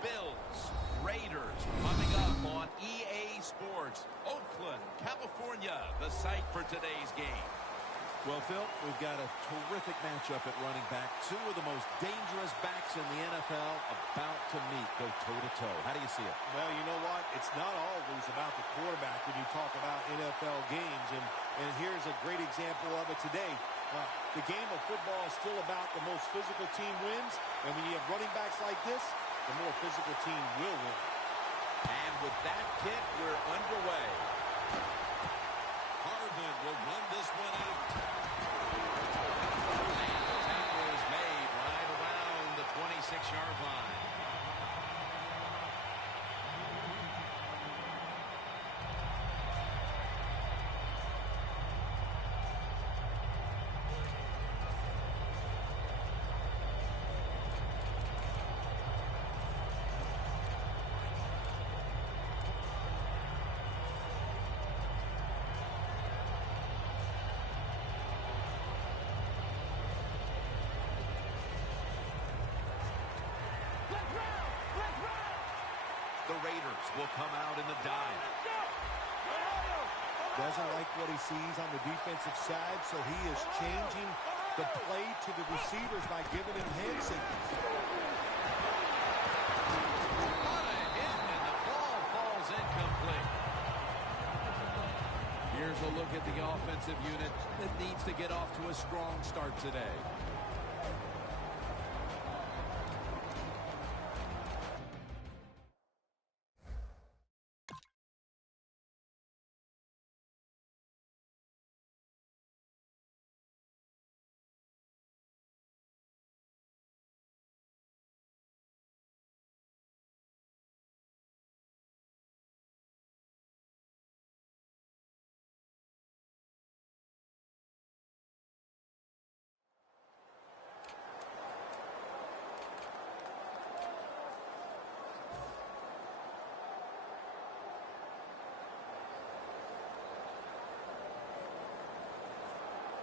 Bills, Raiders coming up on EA Sports. Oakland, California, the site for today's game. Well, Phil, we've got a terrific matchup at running back. Two of the most dangerous backs in the NFL about to meet, go toe-to-toe. How do you see it? Well, you know what? It's not always about the quarterback when you talk about NFL games. And here's a great example of it today. The game of football is still about the most physical team wins. And when you have running backs like this, the more physical team will win. And with that kick, we're underway. Harvin will run this one out. And the tackle is made right around the 26-yard line. The Raiders will come out in the dive. Doesn't like what he sees on the defensive side, so he is changing the play to the receivers by giving him hand signals. What a hit, and the ball falls incomplete. Here's a look at the offensive unit that needs to get off to a strong start today.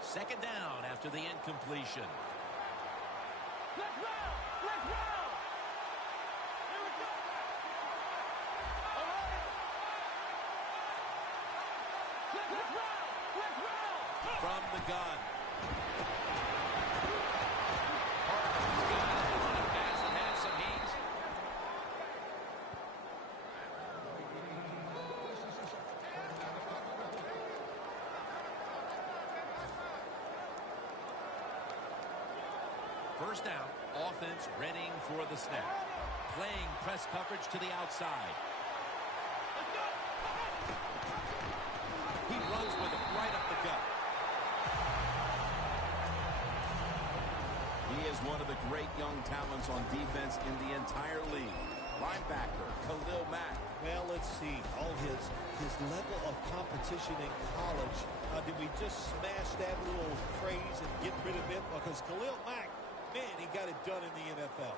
Second down after the incompletion. Let's roll! Let's roll! Here we go! Let's roll! Let's roll! From the gun. Harvin's got it on a pass that has some heat. First down, offense readying for the snap. Playing press coverage to the outside. He runs with it right up the gut. He is one of the great young talents on defense in the entire league. Linebacker, Khalil Mack. Well, let's see. All his level of competition in college. Did we just smash that little phrase and get rid of it? Because Khalil Mack, man, he got it done in the NFL.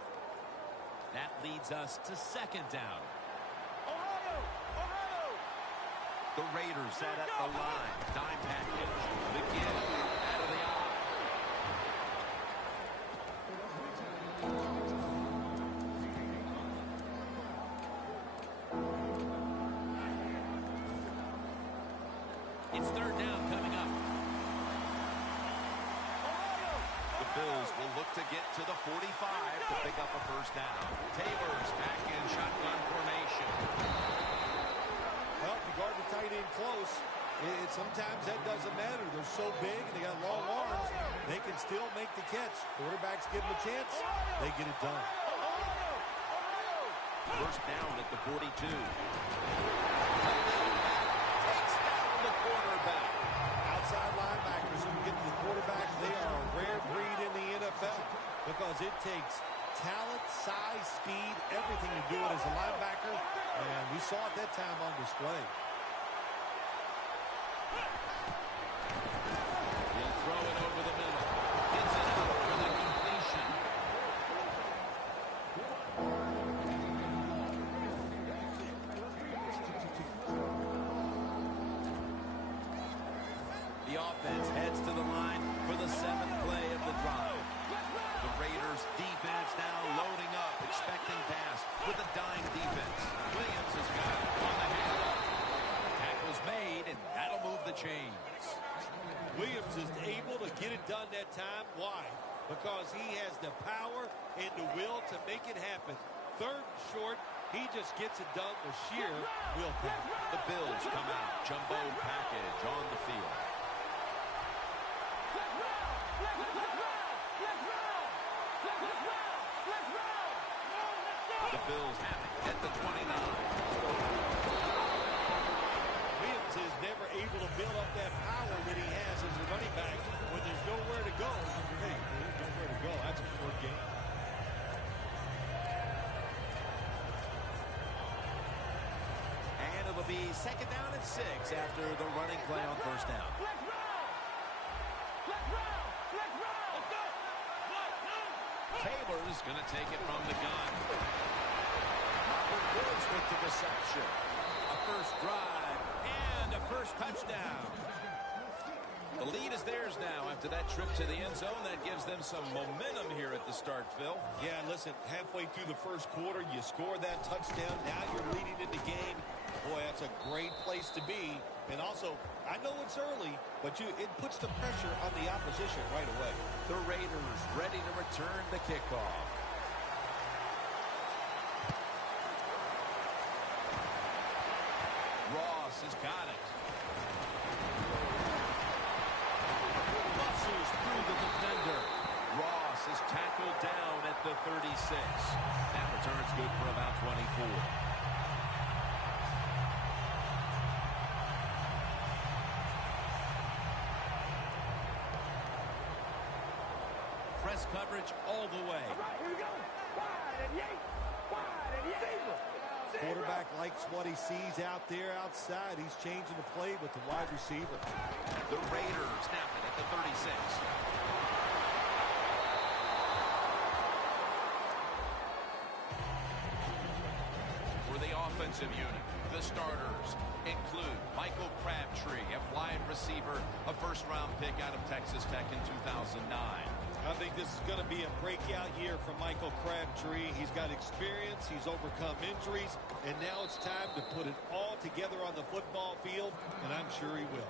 That leads us to second down. Ohio! Ohio! The Raiders set at the line. Dime package. McGinn out of the eye. It's third down coming up. The Bills will look to get to the 45 to pick up a first down. Taylor's back in shotgun formation. Well, if you guard the tight end close, sometimes that doesn't matter. They're so big and they got long arms, they can still make the catch. Quarterbacks give them a chance, they get it done. First down at the 42. Takes down the quarterback. Outside linebackers who get to the quarterback, they are a rare breed in the NFL because it takes talent, size, speed, everything to do it as a linebacker, and we saw it that time on display. He'll throw it over the middle. Gets it out for the completion. The offense heads to the line for the seventh play of the drive. The Raiders defense now loading up, expecting pass. with a dime defense. Williams has got it on the handoff. Tackle's made, and that'll move the chains. Williams is able to get it done that time. Why? Because he has the power and the will to make it happen. Third and short, he just gets it done with sheer willpower. The Bills come out. Jumbo package on the field. The Bills have it at the 29. Williams is never able to build up that power that he has as a running back when there's nowhere to go. Hey, there's nowhere to go. That's a short game. And it'll be second down and 6 after the running play on first down. Taylor's going to take it from the gun. Robert Woods with the reception. A first drive and a first touchdown. The lead is theirs now after that trip to the end zone. That gives them some momentum here at the start, Phil. Yeah, listen, halfway through the first quarter, you score that touchdown. Now you're leading in the game. Boy, that's a great place to be. And also, I know it's early, but it puts the pressure on the opposition right away. The Raiders ready to return the kickoff. Ross has got it. Muscles through the defender. Ross is tackled down at the 36. That return's good for about 24. Press coverage all the way. All right, here we go. Wide and Yates. Wide and Yates. Quarterback likes what he sees out there outside. He's changing the play with the wide receiver. The Raiders snap it at the 36. For the offensive unit, the starters include Michael Crabtree, a wide receiver, a first-round pick out of Texas Tech in 2009. I think this is going to be a breakout year for Michael Crabtree. He's got experience. He's overcome injuries. And now it's time to put it all together on the football field. And I'm sure he will.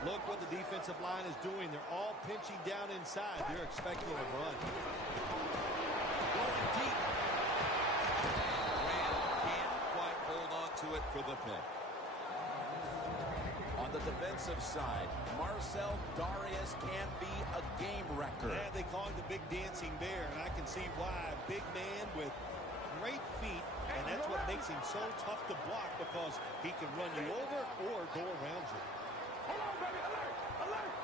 Look what the defensive line is doing. They're all pinching down inside. They're expecting a run. Going deep. Graham can't quite hold on to it for the pick. On the defensive side, Marcel Darius can be a game wrecker. Yeah, they call him the Big Dancing Bear, and I can see why. A big man with great feet, and that's what makes him so tough to block, because he can run you over or go around you. Hold on, baby. Alert! Alert!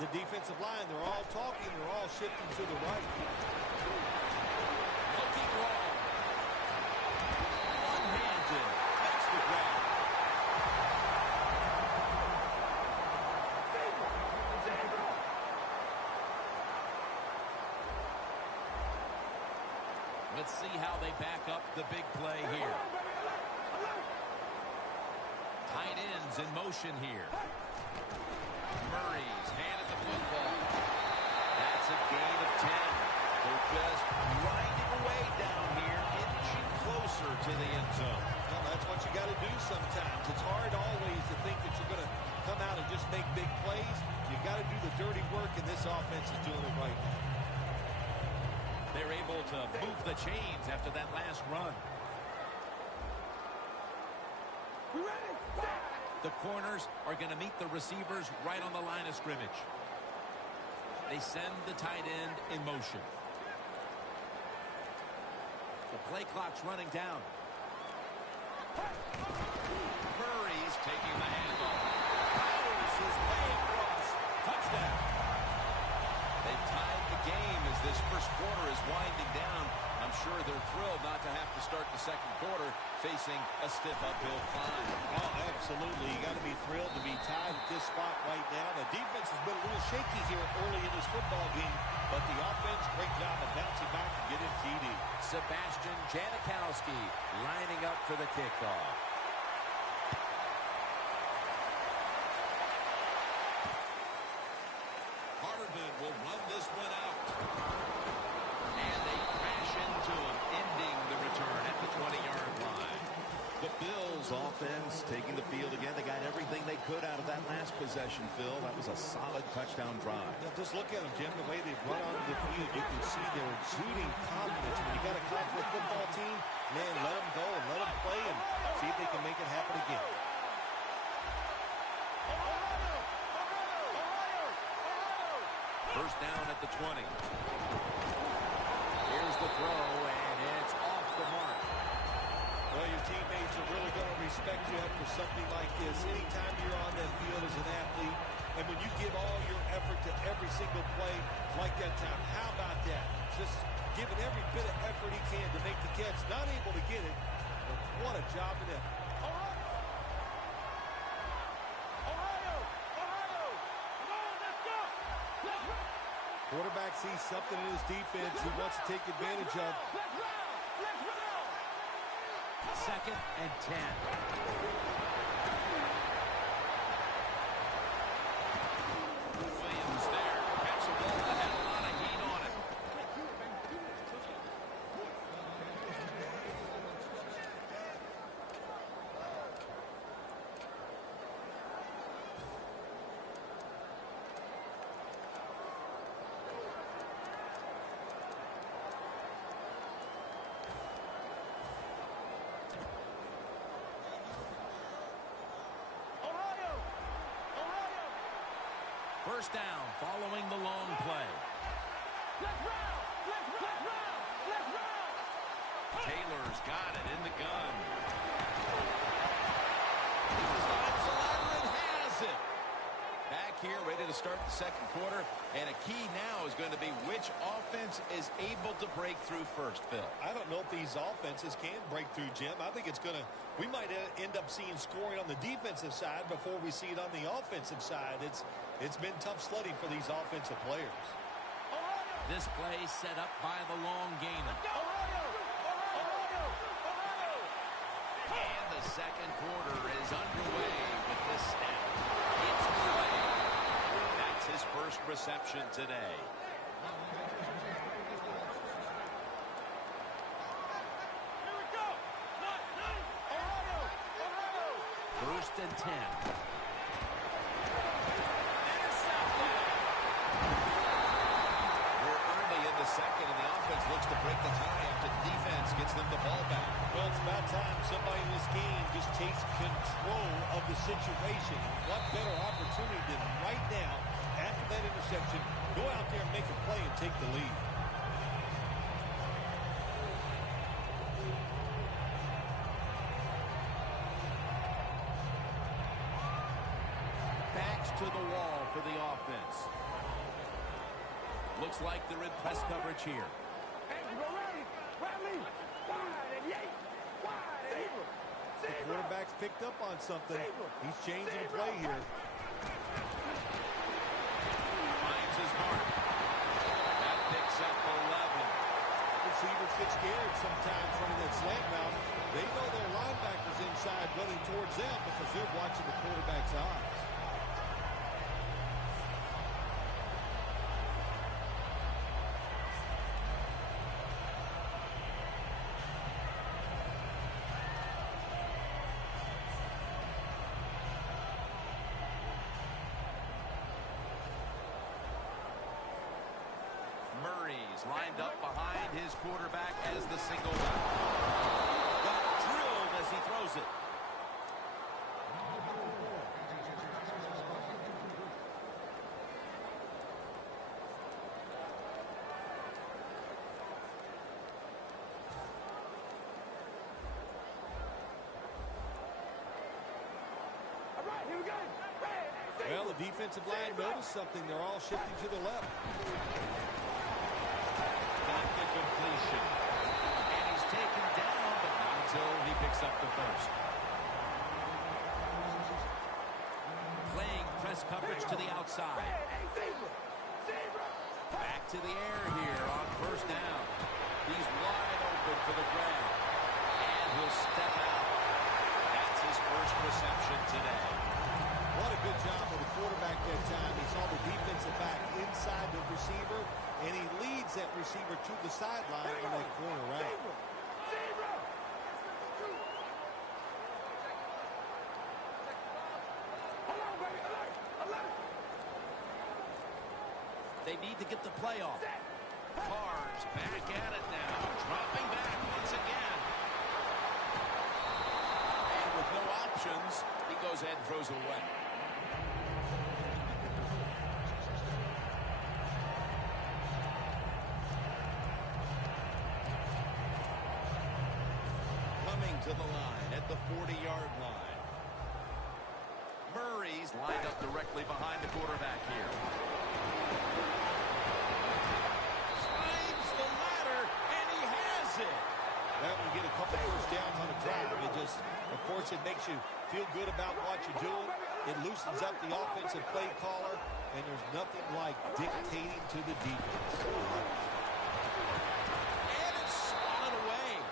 The defensive line, they're all talking. They're all shifting to the right. Looking wrong. One-handed. Makes the grab. Let's see how they back up the big play here. Tight ends in motion here. Murray's handed the football. That's a gain of 10. They're just grinding away down here, inching closer to the end zone. Well, that's what you got to do sometimes. It's hard always to think that you're going to come out and just make big plays. You got to do the dirty work, and this offense is doing it right now. They're able to move the chains after that last run. We ready? The corners are going to meet the receivers right on the line of scrimmage. They send the tight end in motion. The play clock's running down. Murray's taking the handoff. Powers is way across. Touchdown. They've tied the game as this first quarter is winding down. I'm sure they're thrilled not to have to start the second quarter facing a stiff uphill climb. Oh, absolutely. You got to be thrilled to be tied at this spot right now. The defense has been a little shaky here early in this football game, but the offense, great job of bouncing back and getting TD. Sebastian Janikowski lining up for the kickoff. Hardman will run this one out. And they crash into him, ending the return at the 20-yard line. The Bills offense taking the field again. They got everything they could out of that last possession, Phil. That was a solid touchdown drive. Yeah, just look at them, Jim, the way they run onto the field. You can see they're exuding confidence. When you got a confident football team, man, let them go and let them play and see if they can make it happen again. First down at the 20. Here's the throw, and it's off the mark. Well, your teammates are really going to respect you after something like this. Anytime you're on that field as an athlete, and when you give all your effort to every single play like that time, how about that? Just giving every bit of effort he can to make the catch. Not able to get it, but what a job and effort. Quarterback sees something in his defense he wants to take advantage of. Second and 10. Williams there. Catch the ball that had a lot of heat on it. First down following the long play. Taylor's got it in the gun. Slides the ladder and has it. Back here, ready to start the second quarter. And a key now is going to be which offense is able to break through first, Phil. I don't know if these offenses can break through, Jim. I think it's going to, we might end up seeing scoring on the defensive side before we see it on the offensive side. It's been tough sledding for these offensive players. This play set up by the long gainer. And the second quarter is underway with this snap. It's away. That's his first reception today. First and 10. Second, and the offense looks to break the tie after the defense gets them the ball back. Well, it's about time somebody in this game just takes control of the situation. What better opportunity than right now, after that interception, go out there and make a play and take the lead. Backs to the wall for the offense. Looks like they're in press coverage here. The quarterback's picked up on something. He's changing play here. Finds his mark. That picks up 11. Receivers get scared sometimes running that slant route. They know their linebackers inside running towards them because they're watching the quarterback's eyes. Murray's lined up behind his quarterback as the single back. Got drilled as he throws it. Well, the defensive line noticed something. They're all shifting to the left. Got the completion. And he's taken down, but not until he picks up the first. Playing press coverage to the outside. Back to the air here on first down. He's wide open for the grab. And he'll step out. That's his first reception today. What a good job of the quarterback that time. He saw the defensive back inside the receiver, and he leads that receiver to the sideline on that corner route. They need to get the play off. Carr's back at it now. Dropping back once again. And with no options, he goes ahead and throws it away. Coming to the line at the 40-yard line. Murray's lined up directly behind the quarterback here. Climbs the ladder, and he has it. That will get a couple first downs on the drive. It just, of course, it makes you feel good about what you're doing. It loosens up the offensive play caller, and there's nothing like dictating to the defense. And it's swatted away.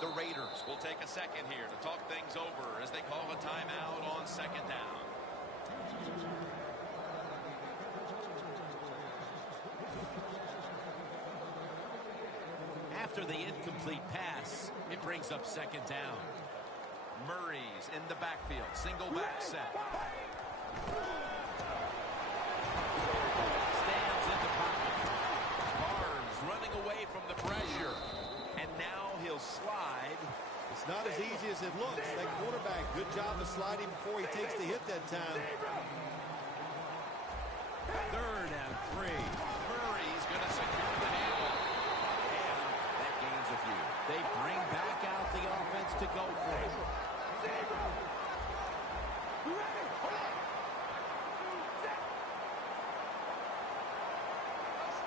The Raiders will take a second here to talk things over as they call a timeout on second down. After the incomplete pass, it brings up second down. Murray's in the backfield, single back set. Stands in the pocket. Carr's running away from the pressure. And now he'll slide. It's not as easy as it looks. That quarterback, good job of sliding before he takes the hit that time. 3rd and 3. Murray's going to secure the handle. And that gains a few. They bring back out the offense to go for it.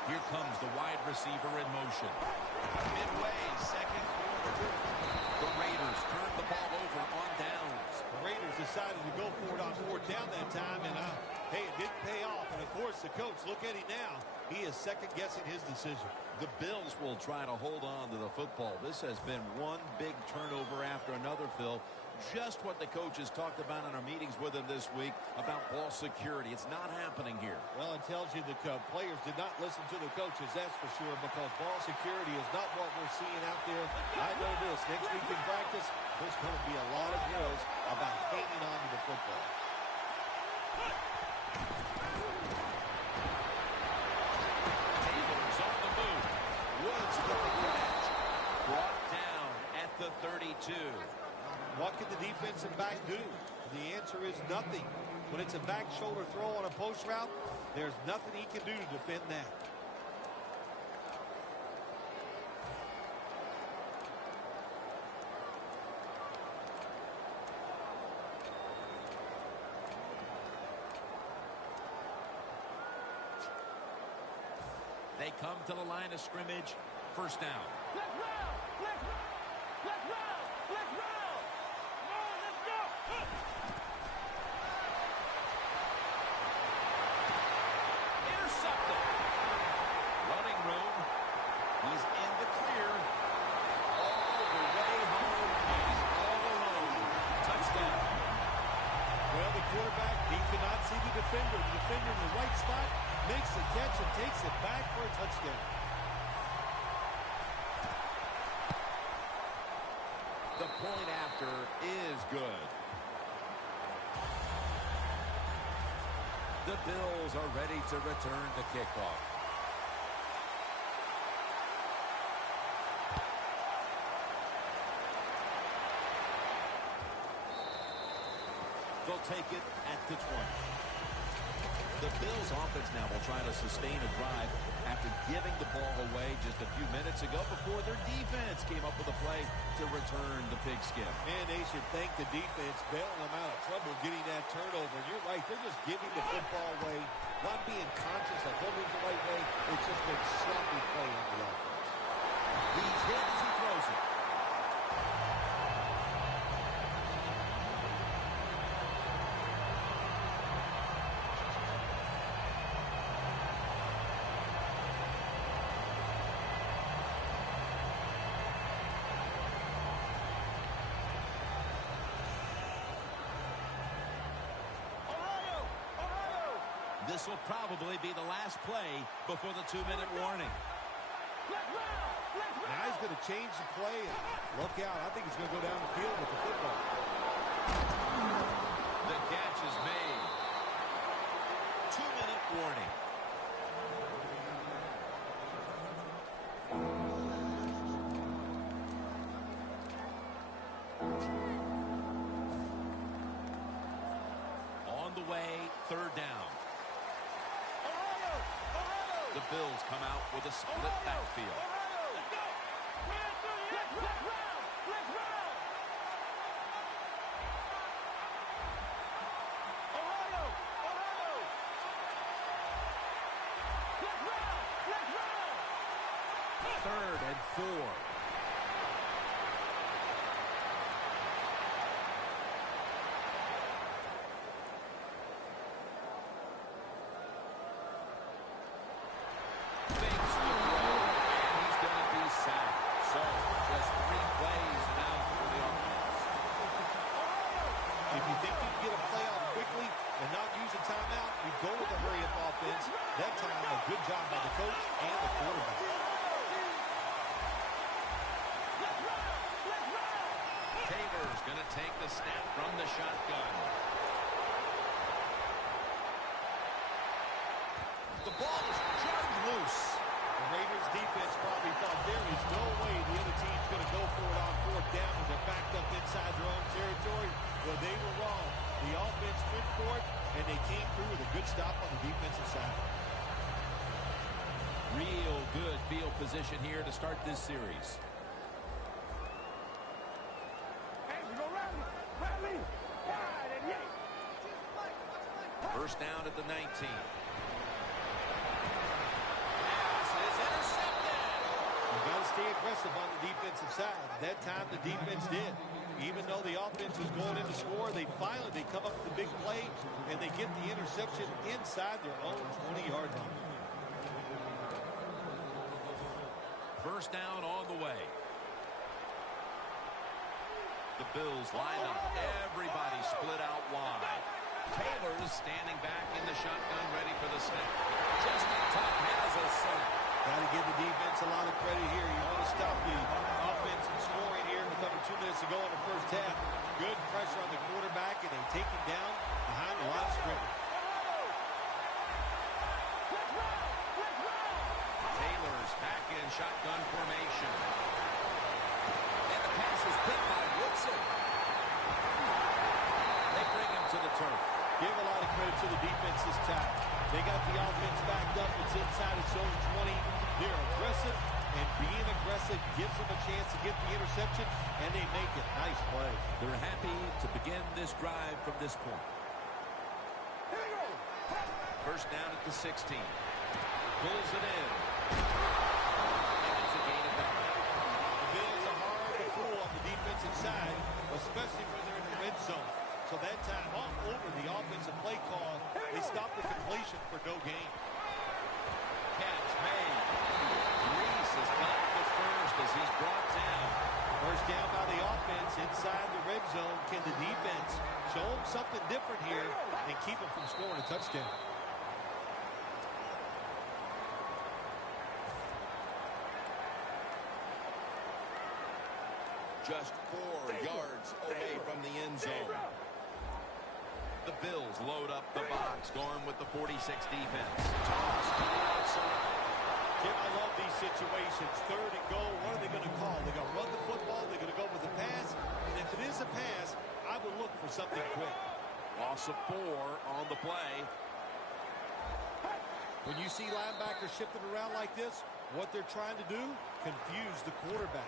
Here comes the wide receiver in motion. Midway, second quarter. The Raiders turn the ball over on downs. The Raiders decided to go for it on 4th down that time, and hey, it didn't pay off. And of course, the coach, look at him now. He is second-guessing his decision. The Bills will try to hold on to the football. This has been one big turnover after another, Phil. Just what the coaches talked about in our meetings with him this week about ball security. It's not happening here. Well, it tells you the players did not listen to the coaches, that's for sure, because ball security is not what we're seeing out there. I know this. Next week in practice, there's going to be a lot of drills about hanging on to the football. Taylor's on the move. Woods with the catch. Brought down at the 32. What can the defensive back do? The answer is nothing. When it's a back shoulder throw on a post route, there's nothing he can do to defend that. They come to the line of scrimmage. First down. Let's round! Let's round! Let's round! Come on, let's go! Intercepted. Running room. He's in the clear. All the way home. He's all alone. Touchdown. Well, the quarterback, he could not see the defender. The defender in the right spot makes the catch and takes it back for a touchdown. The point after is good. The Bills are ready to return the kickoff. They'll take it at the 20. The Bills offense now will try to sustain a drive after giving the ball away just a few minutes ago before their defense came up with a play to return the pigskin. Man, they should thank the defense bailing them out of trouble getting that turnover. And you're right, they're just giving the football away, not being conscious of holding the right way. It's just been sloppy play on the offense. He's hit as he throws it. This will probably be the last play before the 2-minute warning. Now he's going to change the play. Look out. I think he's going to go down the field with the football. The catch is made. 2-minute warning. On the way, third down. The Bills come out with a split backfield. Third and 4. That time, a good job by the coach and the quarterback. Taylor's going to take the snap from the shotgun. The ball is jarred loose. The Raiders defense probably thought there is no way the other team's going to go for it on fourth down when they're backed up inside their own territory. Well, they were wrong. The offense went for it, and they came through with a good stop on the defensive side. Real good field position here to start this series. First down at the 19. Pass is intercepted. You've got to stay aggressive on the defensive side. That time the defense did. Even though the offense was going in to score, they come up with the big play, and they get the interception inside their own 20-yard line. First down on the way. The Bills line up. Everybody split out wide. Taylor is standing back in the shotgun, ready for the snap. Justin Tuck has a sack. Got to give the defense a lot of credit here. You want to stop the offense from scoring here with under 2 minutes to go in the first half. Good pressure on the quarterback, and they take him down behind the line of scrimmage. Taylor's back in shotgun formation. And the pass is picked by Woodson. They bring him to the turf. Give a lot of credit to the defense this time. They got the offense backed up. It's inside its own 20. They're aggressive, and being aggressive gives them a chance to get the interception, and they make it. Nice play. They're happy to begin this drive from this point. First down at the 16. Pulls it in. And it's a gain of 9. The Bills are hard to pull on the defensive side, especially when they're in the red zone. So that time, all over the offensive play call, they stopped the completion for no gain. Catch made. Reese has got the first as he's brought down. First down by the offense inside the red zone. Can the defense show them something different here and keep them from scoring a touchdown? Just 4 yards away from the end zone. The Bills load up the box, going with the 46 defense. Toss to the outside. Jim, I love these situations. Third and goal, what are they going to call? They're going to run the football, they're going to go with the pass, and if it is a pass, I would look for something quick. Loss of 4 on the play. When you see linebackers shifting around like this, what they're trying to do, confuse the quarterback.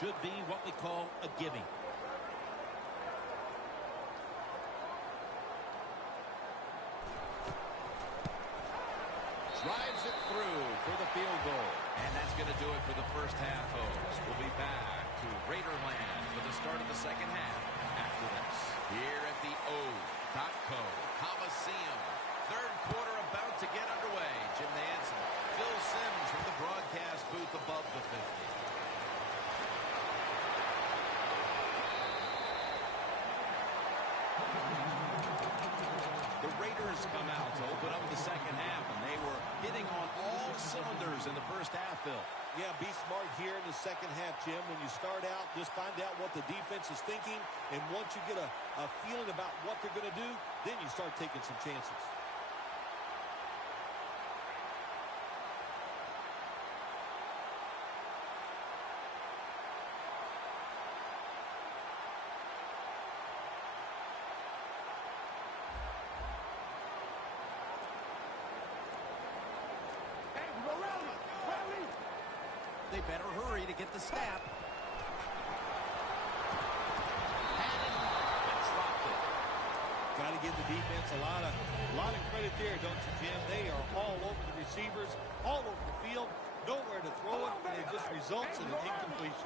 Should be what we call a gimme. Drives it through for the field goal. And that's going to do it for the first half, folks. We'll be back to Raiderland for the start of the second half after this. Here at the O.co Coliseum. Third quarter about to get underway. Jim Nantz, Phil Simms from the broadcast booth above the 50. The Raiders come out to open up the second half, and they were hitting on all cylinders in the first half, Phil. Yeah, be smart here in the second half, Jim. When you start out, just find out what the defense is thinking, and once you get a feeling about what they're going to do, then you start taking some chances. They better hurry to get the snap. And dropped it. Got to give the defense a lot of credit there, don't you, Jim? They are all over the receivers, all over the field, nowhere to throw it, and it just results in an incompletion.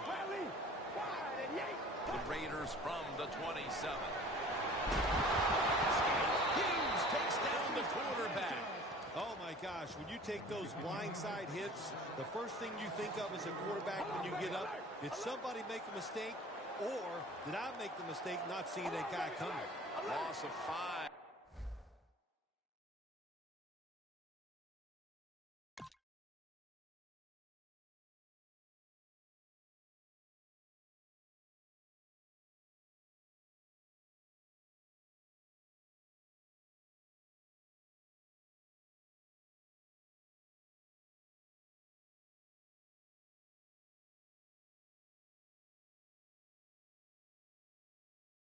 The Raiders from the 27. Hughes takes down the quarterback. Oh, my gosh, when you take those blindside hits, the first thing you think of as a quarterback when you get up, did somebody make a mistake, or did I make the mistake not seeing that guy coming? Loss of 5